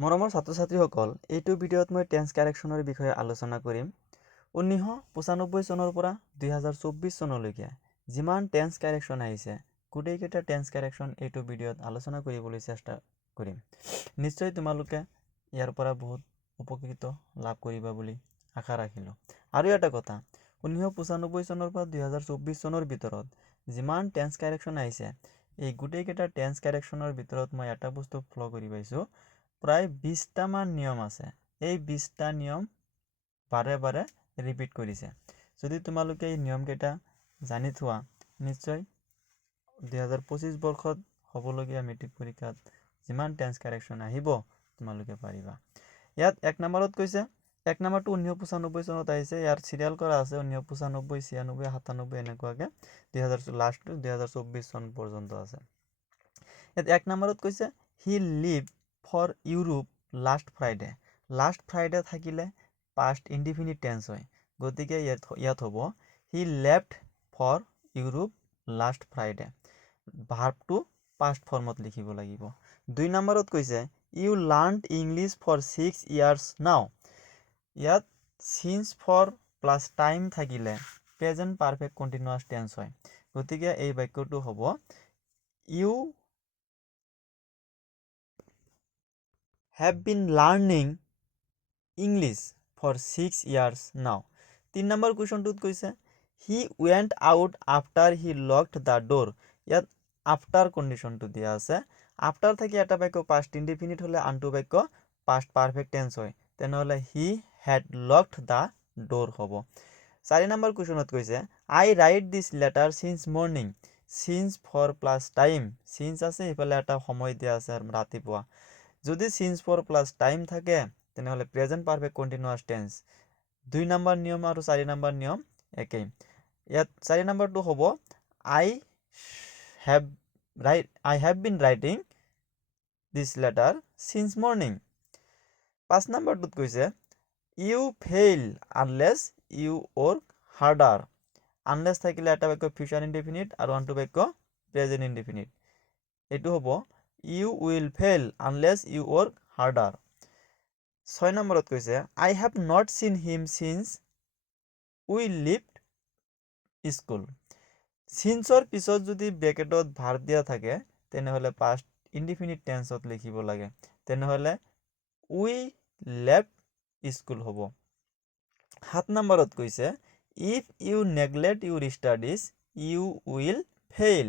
মৰমৰ ছাত্ৰ-ছাত্ৰীসকল, এইটো ভিডিঅ'ত মই টেন্স কাৰেকশ্যনৰ বিষয়ে আলোচনা কৰিম। 1995 চনৰ পৰা 2024 চনলৈকে যিমান টেন্স কাৰেকশ্যন আহিছে, গোটেইকেইটা টেন্স কাৰেকশ্যন এইটো ভিডিঅ'ত আলোচনা কৰিবলৈ চেষ্টা কৰিম। নিশ্চয় তোমালোকে ইয়াৰ পৰা বহুত উপকৃত লাভ কৰিবা বুলি আশা ৰাখিলোঁ। আৰু এটা কথা, 1995 চনৰ পৰা 2024 চনৰ ভিতৰত যিমান টেন্স কাৰেকশ্যন আহিছে, এই গোটেইকেইটা টেন্স কাৰেকশ্যনৰ ভিতৰত মই এটা বস্তু ফ'ল' কৰি পাইছোঁ। প্ৰায় 20টা মান নিয়ম আছে। এই 20টা নিয়ম বাৰে বাৰে ৰিপিট কৰিছে। যদি তোমালোকে এই নিয়মকেইটা জানি থোৱা, নিশ্চয় 2025 বৰ্ষত হ'বলগীয়া মেট্ৰিক পৰীক্ষাত যিমান টেন্স কাৰেকশ্যন আহিব, তোমালোকে পাৰিবা। ইয়াত 1 নম্বৰত কৈছে, 1 নম্বৰটো 1995 চনত আহিছে। ইয়াৰ চিৰিয়েল কৰা আছে 1995, 96, 97 এনেকুৱাকৈ লাষ্ট 2024 চন পৰ্যন্ত আছে। ইয়াত 1 নম্বৰত কৈছে he leave for Europe last Friday. Last Friday থাকিলে পাষ্ট ইনডিফিনিট টেন্স হয়। গতিকে ইয়াত হ'ব he left for Europe last Friday. ভাৰ্বটো পাষ্ট ফৰ্মত লিখিব লাগিব। 2 নম্বৰত কৈছে you learned English for 6 years now. ইয়াত সিন্স ফৰ প্লাছ টাইম থাকিলে প্ৰেজেণ্ট পাৰফেক্ট কণ্টিনিউৱাছ টেন্স হয়। গতিকে এই বাক্যটো হ'ব you have been learning English for 6 years now. 3 নম্বৰ কুৱেশ্যনটোত কৈছে he went out after he locked the door. ইয়াত আফটাৰ কণ্ডিশ্যনটো দিয়া আছে। আফটাৰ থাকি এটা বাক্য পাষ্ট ইনডিফিনিট হ'লে আনটো বাক্য পাষ্ট পাৰফেক্ট টেন্স হয়। তেনেহ'লে he had locked the door হ'ব। 4 নম্বৰ কুৱেশ্যনত কৈছে I write this letter since morning. since for plus time. since আছে, ইফালে এটা সময় দিয়া আছে ৰাতিপুৱা। যদি since for plus time থাকে, তেনেহ'লে present perfect continuous tense. 2 number নিয়ম আৰু 4 নম্বৰ নিয়ম একেই। ইয়াত 4 নম্বৰটো হ'ব I have been writing this letter since morning. 5 নম্বৰটোত কৈছে you fail unless you work harder. unless থাকিলে এটা বাক্য ফিউচাৰ ইনডিফিনিট আৰু আনটো বাক্য প্ৰেজেণ্ট ইনডিফিনিট। এইটো হ'ব you will fail unless you work harder. 6 নম্বৰত কৈছে I have not seen him since we left school. সিন্সৰ পিছত যদি ব্ৰেকেটত ভাৰ্ব দিয়া থাকে, তেনেহ'লে পাষ্ট ইনডিফিনিট টেন্সত লিখিব লাগে। তেনেহ'লে we left school হ'ব। 7 নম্বৰত কৈছে if you neglect your studies you will fail.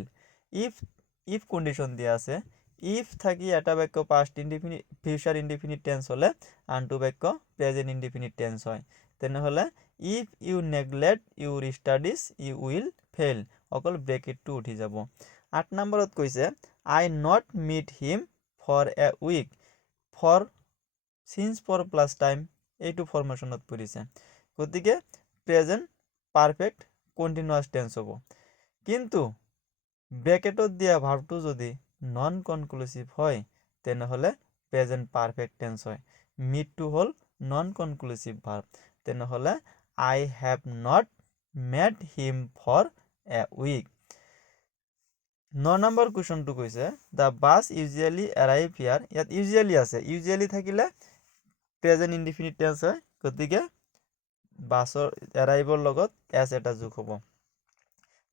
if condition দিয়া আছে। if থাকি এটা বাক্য past indefinite future indefinite tense হ'লে আনটো বাক্য প্ৰেজেণ্ট ইনডিফিনিট টেন্স হয়। তেনেহ'লে if you neglect your studies you will fail. অকল ব্ৰেকেটটো উঠি যাব। 8 নম্বৰত কৈছে I not meet him for a week. for since for plus time এইটো ফৰ্মেশ্যনত পৰিছে। গতিকে প্ৰেজেণ্ট পাৰফেক্ট কণ্টিনিউৱাছ টেন্স হ'ব। কিন্তু ব্ৰেকেটত দিয়া ভাৰ্বটো যদি নন কনক্লুচিভ হয়, তেনেহ'লে প্ৰেজেণ্ট পাৰফেক্ট টেন্স হয়। মিটটো হ'ল নন কনক্লুচিভ ভাৰ্ব। তেনেহ'লে I have not met him for a week. 9 number কুৱেশ্যনটো কৈছে the bus usually arrive here. ইয়াত ইউজুৱেলি আছে। ইউজুৱেলি থাকিলে প্ৰেজেণ্ট ইনডিফিনিট টেন্স হয়। গতিকে বাছৰ এৰাইভৰ লগত এছ এটা যোগ হ'ব।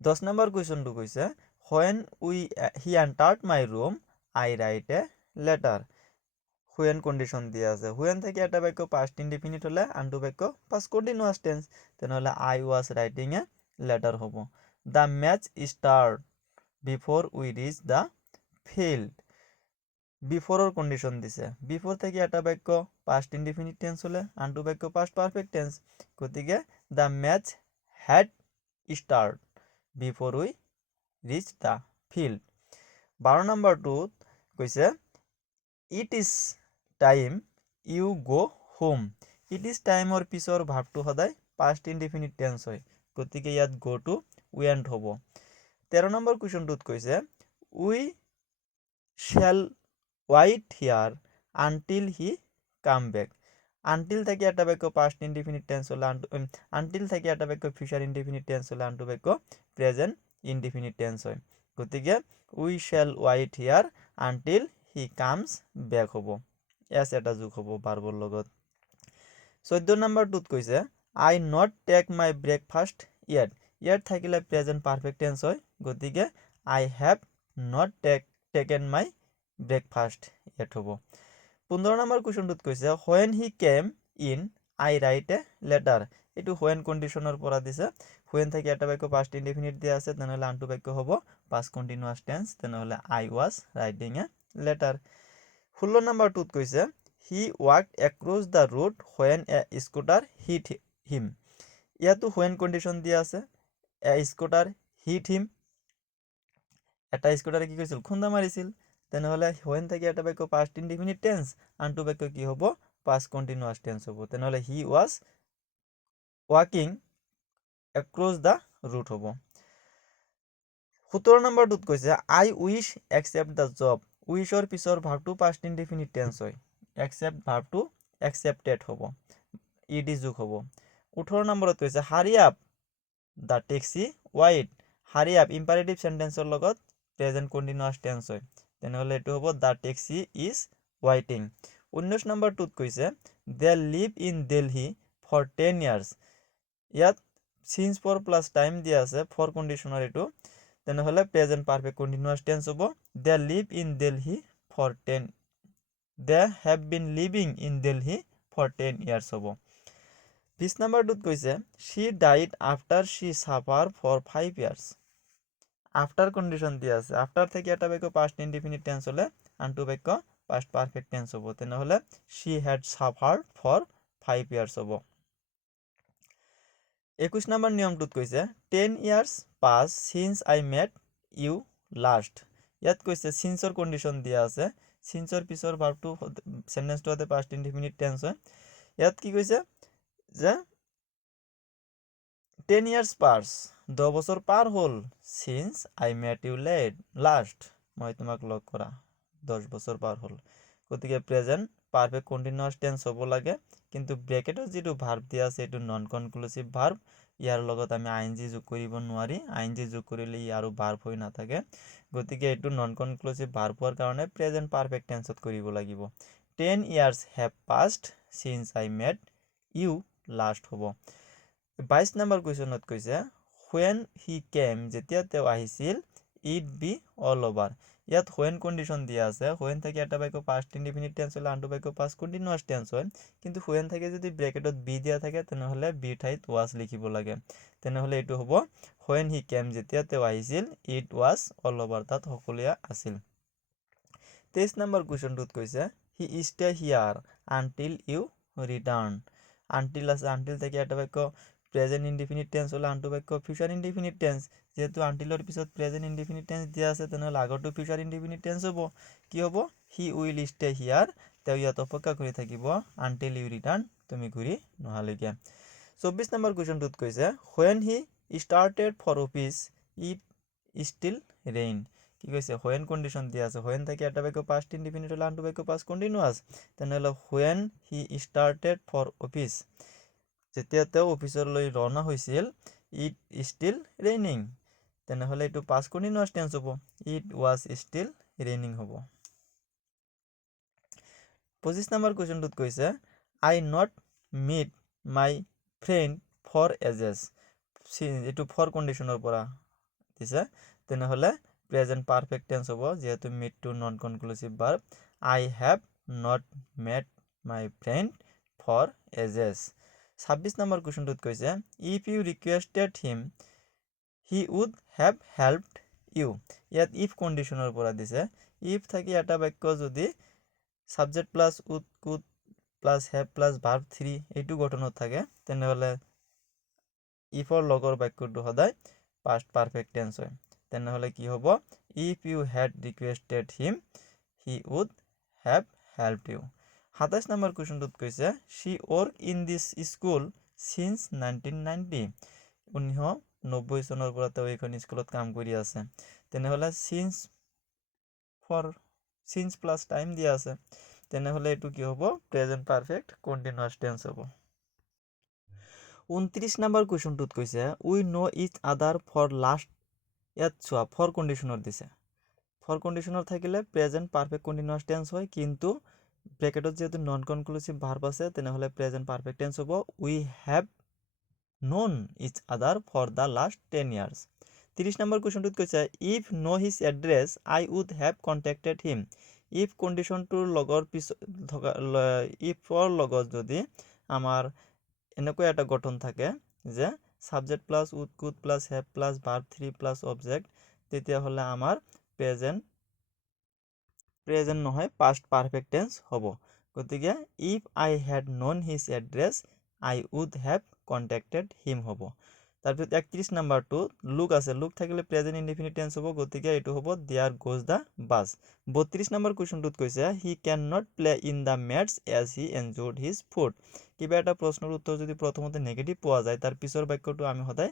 10 নম্বৰ কুৱেশ্যনটো কৈছে when he entered my room I write a letter. when condition দিয়া আছে। when থাকি এটা বাক্য পাষ্ট ইনডিফিনিট হ'লে আনটো বাক্য পাষ্ট কণ্টিনিউৱাছ টেন্স। তেনেহ'লে I was writing a letter হ'ব। the match start before we reach the field. বিফৰৰ কণ্ডিশ্যন দিছে। বিফৰ থাকি এটা বাক্য পাষ্ট ইনডিফিনিট টেন্স হ'লে আনটো বাক্য পাষ্ট পাৰফেক্ট টেন্স। গতিকে the match had start before we reach the field. 12 নম্বৰটোত কৈছে it is time you go home. it is টাইমৰ পিছৰ ভাৰ্বটো সদায় পাষ্ট ইনডিফিনিট টেন্স হয়। গতিকে ইয়াত go টো went হ'ব। 13 নম্বৰ কুৱেশ্যনটোত কৈছে we shall wait here until he come back. until থাকি এটা বাক্য পাষ্ট ইনডিফিনিট টেন্স হ'লে until থাকি এটা বাক্য ফিউচাৰ ইনডিফিনিট টেন্স হ'লে আনটো বাক্য প্ৰেজেণ্ট ইনডিফিনিট টেন্স হয়। গতিকে we shall wait here until he comes back হ'ব। এছ এটা যোগ হ'ব ভাৰ্বৰ লগত 14 নম্বৰটোত কৈছে I not take my breakfast ইয়াত থাকিলে প্ৰেজেন্ট পাৰফেক্ট টেন্স হয় গতিকে I have not taken my breakfast ইয়াত হ'ব 15 নম্বৰ কুৱেশ্যনটোত কৈছে when he came in I write a letter এইটো when কন্ডিশনৰ পৰা দিছে when থাকি এটা বাক্য past indefinite দিয়া আছে তেনেহলে আনটো বাক্য হ'ব past continuous tense তেনেহলে I was writing a letter 16 নম্বৰটোত কৈছে he walked across the road when a scooter hit him ইয়াতো when condition দিয়া আছে a scooter hit him এটা স্কুটাৰে কি কৰিছিল খুন্দা মাৰিছিল তেনেহলে when থাকি এটা বাক্য past indefinite tense আনটো বাক্য কি হ'ব past continuous tense হ'ব তেনেহলে he was walking across the road হ'ব 17 নম্বৰটোত কৈছে I wish accept the job wishৰ পিছৰ ভাৰ্বটো past indefinite tense হয় accept ভাৰ্বটো accepted হ'ব ed যোগ হ'ব 18 নম্বৰত কৈছে hurry up the taxi wait hurry up imperative sentenceৰ লগত present continuous tense হয় তেনেহলে এটো হ'ব the taxi is waiting 19 নম্বৰটোত কৈছে they live in Delhi for 10 years ইয়াত since for plus time দিয়া আছে for conditioner এটো তেনেহলে present perfect continuous tense হ'ব they live in Delhi for 10 they have been living in Delhi for 10 years হ'ব 20 নম্বৰটোত কৈছে she died after she suffered for 5 years after condition দিয়া আছে after থেকে এটা বাক্য past indefinite tense হলে আনটো বাক্য past perfect tense হ'ব তেনেহলে she had suffered for 5 years হ'ব 21 নম্বৰ নিয়মটোত কৈছে 10 years pass since I met you last ইয়াত কৈছে since ৰ কন্ডিশন দিয়া আছে since ৰ পিছৰ ভাৰ্বটো সেন্টেন্সটো হতে past indefinite tense হয় ইয়াত কি কৈছে যে 10 years pass 10 বছৰ পাৰ হ'ল since I met you last মই তোমাক লগ কৰা 10 বছৰ পাৰ হ'ল গতিকে প্ৰেজেন্ট পাৰফেক্ট কন্টিনিউয়াস টেন্স হ'ব লাগে কিন্তু ব্ৰেকেটত যেটো ভাৰ্ব দিয়া আছে এটো নন কনক্লুসিভ ভাৰ্ব ইয়াৰ লগত আমি আইএনজি যোগ কৰিব নোৱাৰি আইএনজি যোগ কৰিলে ই আৰু ভাৰ্ব হৈ নাথাকে গতিকে এটো নন কনক্লুসিভ ভাৰ্ব হোৱাৰ কাৰণে প্ৰেজেন্ট পাৰফেক্ট টেন্সত কৰিব লাগিব 10 years have passed since I met you last হ'ব 22 নম্বৰ কোৱেশ্যনত কৈছে when he came যেতিয়া তেওঁ আহিছিল it be all over ইয়াত when কন্ডিশন দিয়া আছে when থাকি এটা বাক্য past indefinite tense হলে আনটো বাক্য past continuous tense হয় কিন্তু when থাকি যদি ব্ৰেকেটত be দিয়া থাকে তেনেহলে be ঠাইত was লিখিব লাগে তেনেহলে এটো হ'ব when he came যেতিয়া তেওঁ আহিছিল it was all over তাত সকলোয়া আছিল 23 নম্বৰ কোৱেশ্যনটোত কৈছে he stay here until you return until আছে until থাকি এটা বাক্য present indefinite tense হলে আনটো বাক্য future indefinite tense যেহেতু until ৰ পিছত present indefinite tense দিয়া আছে তেনেহলে আগৰটো future indefinite tense হ'ব কি হ'ব he will stay here তেওঁ ইয়াত অপেক্ষা কৰি থাকিব until you return তুমি ঘূৰি নহালৈকে 24 নম্বৰ কোৱেশ্যনটোত কৈছে when he started for office it still rain কি কৈছে when কন্ডিশন দিয়া আছে when থাকি এটা বাক্য past indefinite হলে আনটো বাক্য past continuous তেনেহলে when he started for office যেতিয়া তেওঁ অফিচলৈ ৰওনা হৈছিল it still raining তেনেহলে এটো past continuous tense হ'ব it was still raining হ'ব 25 নম্বৰ কোৱেশ্যনটোত কৈছে I not meet my friend for ages এটো for কন্ডিশনৰ পৰা দিছে তেনেহলে present perfect tense হ'ব যেহেতু meet to non conclusive verb I have not met my friend for ages 26 number কোৱেশ্যনটোত কৈছে if you requested him he would have helped you ইয়াত if কন্ডিশনৰ পৰা দিছে if থাকি এটা বাক্য যদি subject plus would could plus have plus verb 3 এইটো গঠনত থাকে তেনেহলে if ৰ লগৰ বাক্যটো সদায় past perfect tense হয় তেনেহলে কি হ'ব if you had requested him he would have helped you 27 number কোৱেশ্যনটোত কৈছে she worked in this school since 1990 1990 চনৰ পৰা তেওঁ এইখন স্কুলত কাম কৰি আছে তেনেহলে since plus time দিয়া আছে তেনেহলে এটো কি হ'ব present perfect continuous tense হ'ব 29 নম্বৰ কোৱেশ্যনটোত কৈছে we know each other for last ইয়াত চোৱা for কন্ডিশনৰ দিছে for কন্ডিশনৰ থাকিলে present perfect continuous tense হয় কিন্তু ব্ৰেকেটত যেহেতু নন কনক্লুসিভ ভার্ব আছে তেনেহলে প্রেজেন্ট পারফেক্ট টেন্স হ'ব we have known each other for the last 10 years 30 নম্বৰ কুৱেশ্যনটোত কৈছে if know his address I would have contacted him if কণ্ডিশ্যনটোৰ লগৰ পিছত থকা ifৰ লগত যদি আমাৰ এনেকুৱা এটা গঠন থাকে যে subject plus would could plus have plus verb 3 plus object তেতিয়াহ'লে আমাৰ প্রেজেন্ট নহয় past perfect tense হ'ব গতিকে if I had known his address I would have contacted him হ'ব তাৰপিছত 31 নম্বৰটো লুক আছে লুক থাকিলে প্রেজেন্ট ইনডিফিনিট টেন্স হ'ব গতিকে এটো হ'ব দেয়ার গোজ দা বাস 32 নম্বৰ কুৱেশ্যনটোত কৈছে he cannot play in the match as he enjoyed his food কিবা এটা প্ৰশ্নৰ উত্তৰ যদি প্ৰথমতে নেগেটিভ পোৱা যায় তাৰ পিছৰ বাক্যটো আমি সদায়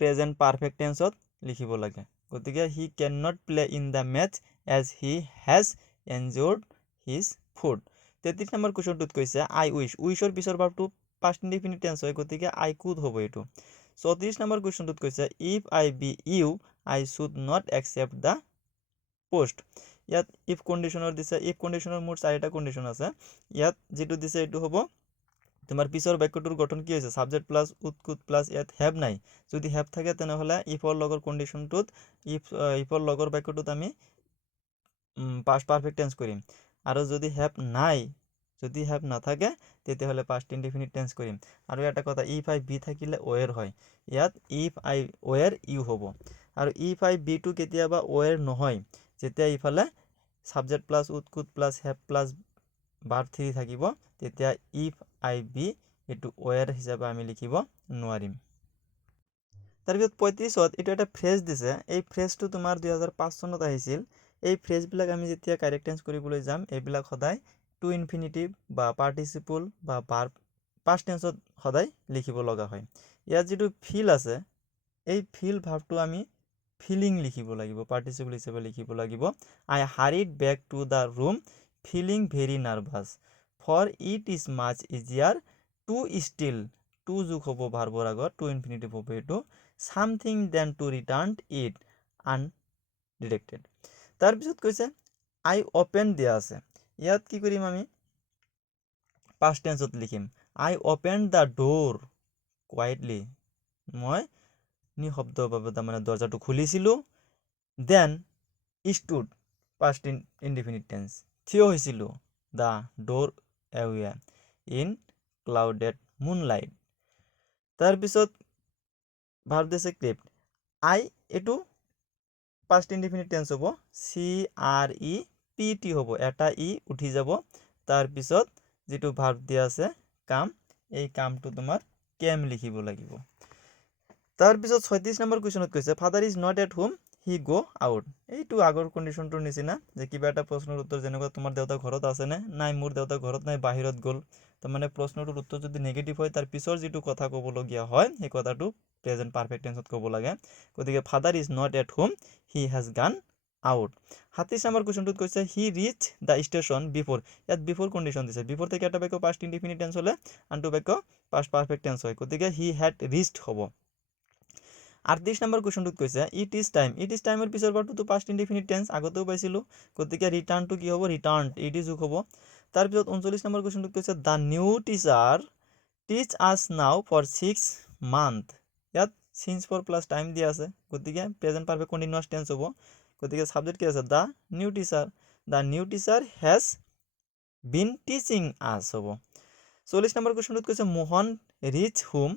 প্রেজেন্ট পারফেক্ট টেন্সত লিখিব লাগে গতিকে he cannot play in the match as he has enjoyed his food 33 number কুৱেশ্যনটোত কৈছে I wish wishৰ পিছৰ ভাৰ্বটো past indefinite tense হয় গতিকে I could হ'ব এটো 34 নম্বৰ কুৱেশ্যনটোত কৈছে if I be you I should not accept the post ইয়াত if কন্ডিশনৰ দিছে if কন্ডিশনৰ মোট চাৰিটা কন্ডিশন আছে ইয়াত যেটো দিছে এটো হ'ব তোমাৰ পিছৰ বাক্যটোৰ গঠন কি হৈছে subject plus would could plus ইয়াত have নাই যদি have থাকে তেনেহলে ifৰ লগৰ কন্ডিশনটোত ifৰ লগৰ বাক্যটোত আমি past perfect tense কৰিম আৰু যদি have নাই যদি have নাথাকে তেতিয়াহলে past indefinite tense কৰিম আৰু এটা কথা if I be থাকিলে were হয় ইয়াত if I were you হ'ব আৰু if I be টো কেতিয়াবা were নহয় যেতিয়া ইফালে subject plus would could plus have plus verb 3 থাকিব তেতিয়া if I be এটো were হিচাপে আমি লিখিব নোৱাৰিম তাৰপিছত 35ত এটো এটা ফ্ৰেজ দিছে এই ফ্ৰেজটো তোমাৰ 2005 চনত আহিছিল এই ফ্ৰেজবিলাক আমি যেতিয়া কাৰেক্ট টেন্স কৰিবলৈ যাম এইবিলাক সদায় টু ইনফিনিটিভ বা পাৰ্টিসিপল বা ভার্ব পাস্ট টেন্সত সদায় লিখিব লগা হয় ইয়াত যেটো ফিল আছে এই ফিল ভার্বটো আমি ফিলিং লিখিব লাগিব পাৰ্টিসিপল হিচাপে লিখিব লাগিব I hurried back to the room feeling very nervous for it is much easier to steal to যোগ হ'ব ভাৰ্বৰ আগত টু ইনফিনিটিভ হ'ব এটো something than to return it undirected তাৰ পিছত কৈছে I opened দিয়া আছে ইয়াত কি কৰিম আমি past tenseত লিখিম I opened the door quietly মই নিশব্দভাৱে মানে দরজাটো খুলিছিলো then stood past indefinite tense থিয় হৈছিলো the door away in clouded moonlight তাৰ পিছত verb দিছে crept I এটো past indefinite tense হ'ব crept হ'ব এটা ই উঠি যাব তাৰ পিছত যেটো verb দিয়া আছে কাম এই কামটো তোমাৰ came লিখিব লাগিব তাৰ পিছত 36 নম্বৰ কুৱেশ্যনত কৈছে father is not at home he go out এইটো আগৰ কন্ডিশনটোৰ নিচিনা যে কিবা এটা প্ৰশ্নৰ উত্তৰ যেনেকুৱা তোমাৰ দেউতা ঘৰত আছে নে নাই মোৰ দেউতা ঘৰত নাই বাহিৰত গ'ল তো মানে প্ৰশ্নটোৰ উত্তৰ যদি নেগেটিভ হয় তাৰ পিছৰ যেটো কথা ক'বলগীয়া হয় সেই কথাটো প্ৰেজেন্ট পাৰফেক্ট টেন্সত ক'ব লাগে গতিকে father is not at home he has gone out 37 নম্বৰ কুৱেশ্যনটোত কৈছে he reach the station before ইয়াত বিফোর কন্ডিশন দিছে বিফোর থেকে এটা বাক্য পাস্ট ইনডিফিনিট টেন্স হলে আনটো বাক্য পাস্ট পারফেক্ট টেন্স হয় গতিকে হি হ্যাড ৰিচড হ'ব 38 নম্বৰ কুৱেশ্যনটোত কৈছে ইট ইজ টাইমৰ পিছৰ ভাৰ্বটো পাস্ট ইনডিফিনিট টেন্স আগতেও পাইছিলো গতিকে ৰিটাৰ্নটো কি হ'ব ৰিটাৰ্নড ইট ইজ যোগ হ'ব তাৰ পিছত 39 নম্বৰ কুৱেশ্যনটোত কৈছে দা নিউ টিচাৰ টিচ আস নাও ফৰ 6 মান্থ ইয়াত সিন্স ফৰ প্লাস টাইম দিয়া আছে গতিকে প্ৰেজেন্ট পারফেক্ট কন্টিনিউয়াস টেন্স হ'ব গতিকে সাবজেক্ট কি আছে দা new teacher has been teaching আস হ'ব 40 নম্বৰ কুৱেশ্যনটোত কৈছে Mohan reach home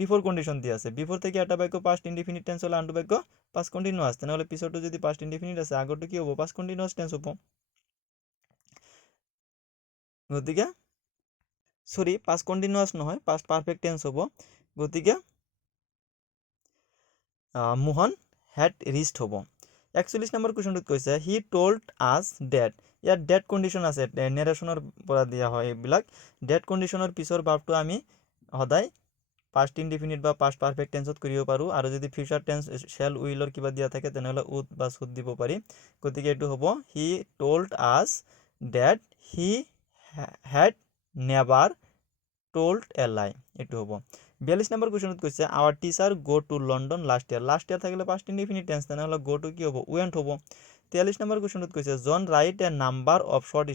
before condition দিয়া আছে বিফোর থেকে এটা বাক্য পাস্ট ইনডিফিনিট টেন্স হলে আনটো বাক্য পাস্ট কন্টিনিউয়াস তেনেহলে পিছৰটো যদি পাস্ট ইনডিফিনিট আছে আগৰটো কি হ'ব পাস্ট কন্টিনিউয়াস টেন্স হ'ব গতিকে পাস্ট কন্টিনিউয়াস নহয় পাস্ট পারফেক্ট টেন্স হ'ব গতিকে মোহন হ্যাড রিচড হ'ব 41 নম্বৰ কুৱেশ্যনটোত কৈছে হি টোল্ড আস ডেট ইয়াত ডেট কন্ডিশন আছে নেৰেশনৰ পৰা দিয়া হয় এইবিলাক ডেট কন্ডিশনৰ পিছৰ ভাৰ্বটো আমি সদায় পাস্ট ইনডিফিনিট বা পাস্ট পাৰফেক্ট টেন্সত কৰিব পাৰো আৰু যদি ফিউচাৰ টেন্স শ্যাল উইলৰ কিবা দিয়া থাকে তেনেহলে উড বা শুড দিব পাৰি গতিকে এটো হ'ব he told us that he had never told a lie এটো হ'ব 42 নম্বৰ কুৱেশ্যনত কৈছে our teacher go to London last year থাকিলে পাস্ট ইনডিফিনিট টেন্স তেনেহলে গো টু কি হ'ব ওয়েন্ট হ'ব 43 নম্বৰ কোৱেশ্চনটোত কৈছে John write a number of short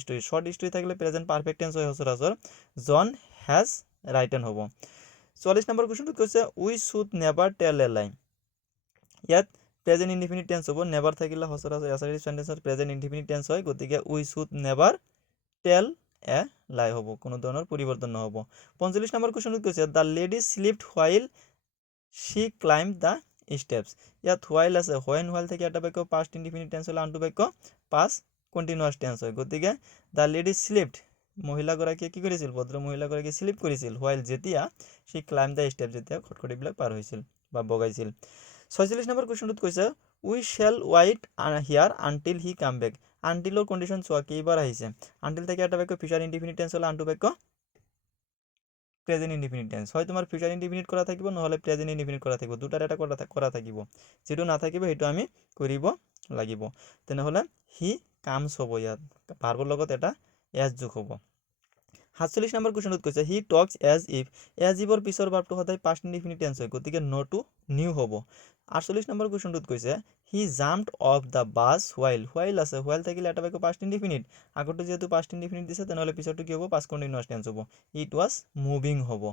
story থাকিলে প্ৰেজেন্ট পাৰফেক্ট টেন্স হয় সচৰাচৰ জন হ্যাজ ৰাইটেন হ'ব 44 নম্বৰ কোৱেশ্চনটোত কৈছে উই শুড নেভাৰ টেল এ লাই ইয়াত প্ৰেজেন্ট ইনডিফিনিট টেন্স হ'ব নেভাৰ থাকিলে সচৰাচৰ অ্যাসাৰ্টিভ সেন্টেন্সৰ প্ৰেজেন্ট ইনডিফিনিট টেন্স হয় গতিকে উই শুড নেভাৰ টেল এ লাই হ'ব কোনো ধৰণৰ পৰিৱৰ্তন নহ'ব 45 নম্বৰ কোৱেশ্চনটোত কৈছে the lady slipped while she climbed the steps ইয়াত while আছে while থেকে এটা বাক্য past indefinite tense হলে আনটো বাক্য past continuous tense হয় গতিকে the lady slept মহিলাগৰাকীয়ে কি কৰিছিল ভদ্ৰ মহিলাগৰাকীয়ে স্লিপ কৰিছিল while যেতিয়া she climbed the steps যেতিয়া খটখটিবিলাক পাৰ হৈছিল বা বগাইছিল 46 নম্বৰ কোৱেশ্চনটোত কৈছে we shall wait here until he come back until ৰ কন্ডিশন চোৱা কেইবাৰ আহিছে until থেকে এটা বাক্য future indefinite tense হলে আনটো বাক্য প্ৰেজেন্ট ইনডিফিনিট টেন্স হয় তোমাৰ ফিউচাৰ ইনডিফিনিট কৰা থাকিব নহলে প্ৰেজেন্ট ইনডিফিনিট কৰা থাকিব দুটাৰ এটা কৰা থাকিব যেটো নাথাকিব হেতু আমি কৰিব লাগিব তেনেহলে হি কামস হ'ব ইয়াত ভাৰ্বৰ লগত এটা এস যোগ হ'ব 47 নম্বৰ কোৱেশ্চনটোত কৈছে হি টক্স এজ ইফৰ পিছৰ ভাৰ্বটো সদায় পাষ্ট ইনডিফিনিট টেন্স হয় গতিকে নটো নিউ হ'ব 48 নম্বৰ কোৱেশ্চনটোত কৈছে হি জাম্পড অফ দা বাস while আছে while থাকিলে এটা বাক্য পাষ্ট ইনডিফিনিট আগতে যেহেতু পাষ্ট ইনডিফিনিট দিছে তেনেহলে পিছৰটো কি হ'ব পাষ্ট কন্টিনিউয়াস টেন্স হ'ব ইট ওয়াজ মুভিং হ'ব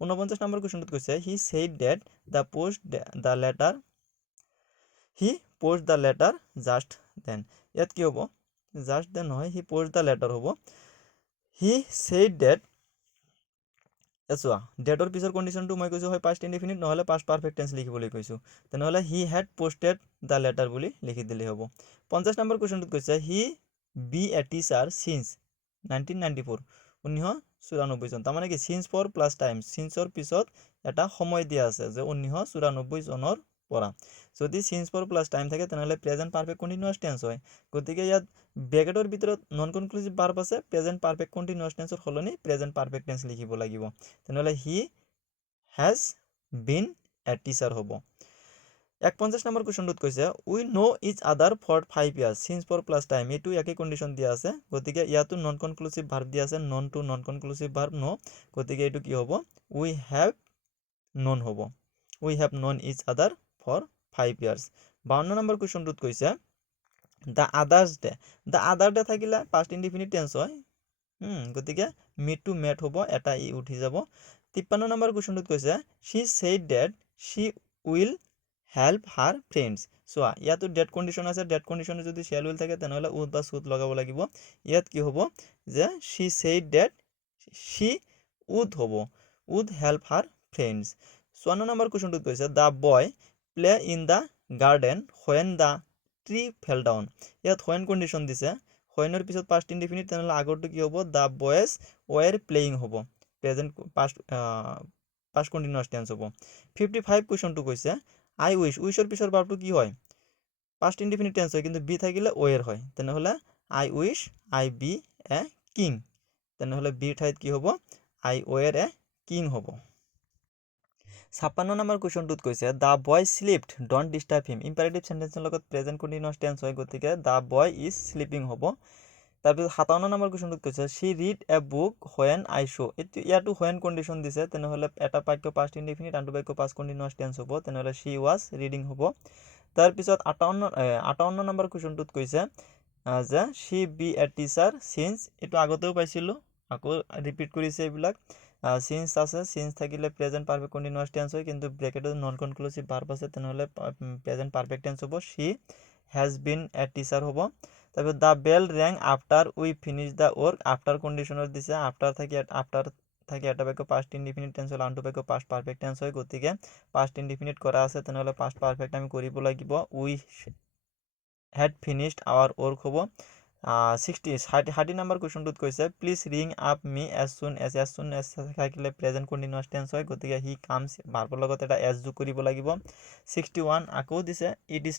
49 নম্বৰ কোৱেশ্চনটোত কৈছে he said that the post the letter just then ইয়াত কি হ'ব জাস্ট দেন নহয় হি পোষ্ট দা লেটাৰ হ'ব হি said that এসোৱা ডেটৰ পিছৰ কন্ডিশনটো মই কৈছো হয় পাষ্ট ইনডিফিনিট নহলে পাষ্ট পাৰফেক্ট টেন্স লিখিবলৈ কৈছো তেনেহলে he had posted the letter বুলি লিখি দিলে হ'ব 50 নম্বৰ কোৱেশ্চনটোত কৈছে he be a teacher since 1994 1994 চন তাৰমানে কি সিন্স ফৰ প্লাস টাইম সিন্সৰ পিছত এটা সময় দিয়া আছে যে 1994 চনৰ পৰা যদি সিন্স ফৰ প্লাস টাইম থাকে তেনেহলে প্ৰেজেন্ট পাৰফেক্ট কন্টিনিউয়াস টেন্স হয় গতিকে ইয়াত ব্ৰেকেটৰ ভিতৰত নন কনক্লুসিভ ভাৰ্ব আছে প্ৰেজেন্ট পাৰফেক্ট কন্টিনিউয়াস টেন্সৰ সলনি প্ৰেজেন্ট পাৰফেক্ট টেন্স লিখিব লাগিব তেনেহলে he has been a teacher হ'ব 51 নম্বৰ কোৱেশ্চনটোত কৈছে we know each other for 5 years since for plus time এটো একে কন্ডিশন দিয়া আছে গতিকে ইয়াতো নন কনক্লুসিভ ভার্ব দিয়া আছে non to non conclusive verb know গতিকে এটো কি হ'ব উই হ্যাভ নন হ'ব we have known is other for 5 years 52 number কোৱেশ্চনটোত কৈছে দা আদাৰ ডে থাকিলে পাষ্ট ইনডিফিনিট টেন্স হয় গতিকে মিট টু মেট হ'ব এটা ই উঠি যাব 53 নম্বৰ কোৱেশ্চনটোত কৈছে she said that she will help her friends সোয়া ইয়াতো ডেট কন্ডিশন আছে ডেট কন্ডিশনে যদি shall will থাকে তেনেহলে উড বা শুড লগাব লাগিব ইয়াত কি হ'ব যে she said that she would help her friends 54 number কোৱেশ্চনটোত কৈছে the boy play in the garden when the tree fell down ইয়াত when কন্ডিশন দিছে whenৰ পিছত past indefinite তেনেহলে আগৰটো কি হ'ব the boys were playing হ'ব প্ৰেজেন্ট past continuous tense হ'ব 55 কোৱেশ্চনটো কৈছে I wishৰ পিছৰ ভাৰ্বটো কি হয় past indefinite tense হয় কিন্তু বি থাকিলে were হয় তেনেহলে I wish I be a king তেনেহলে বি ঠাইত কি হ'ব I were a king হ'ব 56 নম্বৰ কোৱেশ্চনটোত কৈছে the boy slept don't disturb him imperative সেন্টেন্সৰ লগত প্ৰেজেন্ট কন্টিনিউয়াস টেন্স হয় গতিকে the boy is sleeping হ'ব তাৰপিছত 57 নম্বৰ কোৱেশ্চনটোত কৈছে she read a book when I saw ইয়াতো when কন্ডিশন দিছে তেনেহলে এটা বাক্য পাষ্ট ইনডিফিনিট আনটো বাক্য পাষ্ট কন্টিনিউয়াস টেন্স হ'ব তেনেহলে she was reading হ'ব তাৰপিছত 58 নম্বৰ কোৱেশ্চনটোত কৈছে যে she be a teacher since এটো আগতেও পাইছিলো আকৌ ৰিপিট কৰিছে এইবিলাক since আছে since থাকিলে প্ৰেজেন্ট পারফেক্ট কন্টিনিউয়াস টেন্স হয় কিন্তু ব্র্যাকেটত নন কনক্লুসিভ ভার্ব আছে তেনেহলে প্রেজেন্ট পারফেক্ট টেন্স হ'ব she has been a teacher হ'ব তাৰপিছত the bell rang after we finished the work after কন্ডিশনৰ দিছে after থাকি এটা বাক্য past indefinite tense হল আনটো বাক্য past perfect tense হয় গতিকে past indefinite কৰা আছে তেনেহলে past perfect আমি কৰিব লাগিব we had finished our work হ'ব 60 নম্বৰ কোৱেশ্চনটোত কৈছে please ring up me as soon as থাকিলে প্ৰেজেন্ট কন্টিনিউয়াস টেন্স হয় গতিকে হি কামস ভাৰ্বৰ লগত এটা এস যোগ কৰিব লাগিব 61 আকৌ দিছে ইট ইজ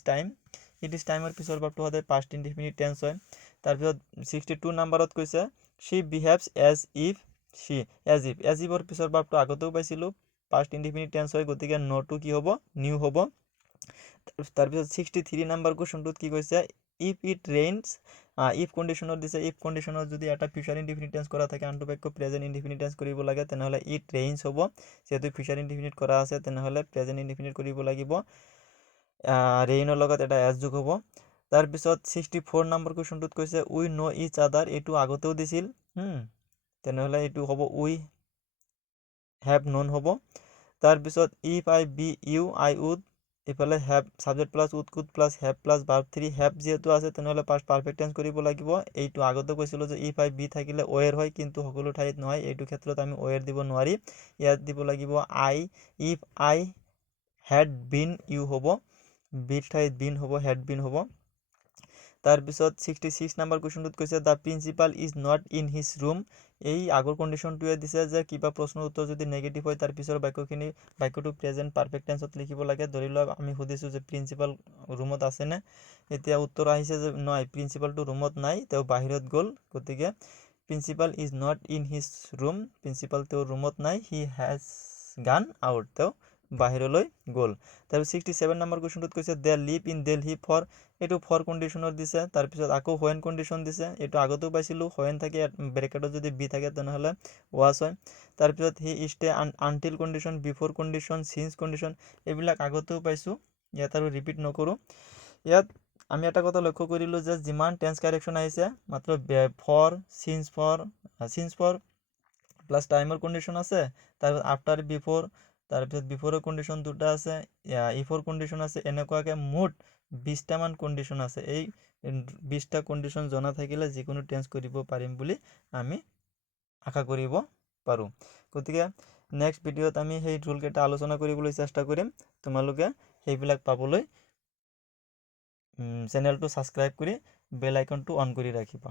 টাইমৰ পিছৰ ভাৰ্বটো সদায় পাষ্ট ইনডিফিনিট টেন্স হয় তাৰপিছত 62 নম্বৰত কৈছে she behaves as if ৰ পিছৰ ভাৰ্বটো আগতেও পাইছিলো পাষ্ট ইনডিফিনিট টেন্স হয় গতিকে নটো কি হ'ব নিউ হ'ব তাৰপিছত 63 নম্বৰ কোৱেশ্চনটোত কি কৈছে if it rains if কন্ডিশনৰ দিছে if কন্ডিশনৰ যদি এটা ফিউচাৰ ইনডিফিনিট টেন্স কৰা থাকে আনটো বাক্য প্ৰেজেন্ট ইনডিফিনিট টেন্স কৰিব লাগে তেনেহলে it rains হ'ব যেহেতু ফিউচাৰ ইনডিফিনিট কৰা আছে তেনেহলে প্ৰেজেন্ট ইনডিফিনিট কৰিব লাগিব ৰেইনৰ লগত এটা এস যোগ হ'ব তাৰপিছত 64 নম্বৰ কুৱেশ্যনটোত কৈছে উই নো ইচ আদাৰ, এইটো আগতেও দিছিল তেনেহ'লে এইটো হ'ব উই হেভ নন হ'ব। তাৰপিছত if I be you I would, ইফালে have subject plus would could plus have plus verb 3, have যিহেতু আছে তেনেহ'লে পাৰফেক্ট টেন্স কৰিব লাগিব। এইটো আগতে কৈছিলোঁ যে ইফ আই বি থাকিলে ওৱেৰ হয়, কিন্তু সকলো ঠাইত নহয়, এইটো ক্ষেত্ৰত আমি ওৱেৰ দিব নোৱাৰি, ইয়াত দিব লাগিব I. If I had been you হ'ব, বিৰ ঠাইত বিন হ'ব, হেড বিন হ'ব। তাৰপিছত 66 নম্বৰ কুৱেশ্যনটোত কৈছে the principal is not in his room, এই আগৰ কণ্ডিশ্যনটোৱে দিছে যে কিবা প্ৰশ্নৰ উত্তৰ যদি নেগেটিভ হয় তাৰ পিছৰ বাক্যটো প্ৰেজেণ্ট পাৰফেক্ট টেন্সত লিখিব লাগে। ধৰি লোৱা আমি সুধিছোঁ যে প্ৰিন্সিপাল ৰুমত আছেনে, এতিয়া উত্তৰ আহিছে যে নহয়, প্ৰিন্সিপালটো ৰুমত নাই, তেওঁ বাহিৰত গ'ল, গতিকে principal is not in his room, principal তেওঁৰ ৰুমত নাই, হি হেজ গান আউট, তেওঁ বাহিৰলৈ গ'ল। তাৰপিছত 67 নম্বৰ কুৱেশ্যনটোত কৈছে they live in Delhi for, এইটো ফৰ কণ্ডিশ্যনৰ দিছে। তাৰপিছত আকৌ হোৱেন কণ্ডিশ্যন দিছে, এইটো আগতেও পাইছিলোঁ, হোৱেন থাকে ব্ৰেকেটত যদি বি থাকে তেনেহ'লে ৱাজ হয়। তাৰপিছত he stay until condition, before condition, since condition, এইবিলাক আগতেও পাইছোঁ, ইয়াত আৰু ৰিপিট নকৰোঁ। ইয়াত আমি এটা কথা লক্ষ্য কৰিলোঁ যে যিমান টেন্স কাৰেকশ্যন আহিছে মাত্ৰ ফৰ, চিন্স ফৰ প্লাছ টাইমৰ কণ্ডিশ্যন আছে, তাৰপিছত আফটাৰ বিফৰ, তাৰপিছত বিফৰৰ কণ্ডিশ্যন দুটা আছে, ইফৰ কণ্ডিশ্যন আছে, এনেকুৱাকৈ মুঠ 20টামান কণ্ডিশ্যন আছে। এই 20টা কণ্ডিশ্যন জনা থাকিলে যিকোনো টেন্স কৰিব পাৰিম বুলি আমি আশা কৰিব পাৰোঁ। গতিকে নেক্সট ভিডিঅ'ত আমি সেই ৰুলকেইটা আলোচনা কৰিবলৈ চেষ্টা কৰিম। তোমালোকে সেইবিলাক পাবলৈ চেনেলটো ছাবস্ক্ৰাইব কৰি বেল আইকনটো অন কৰি ৰাখিবা।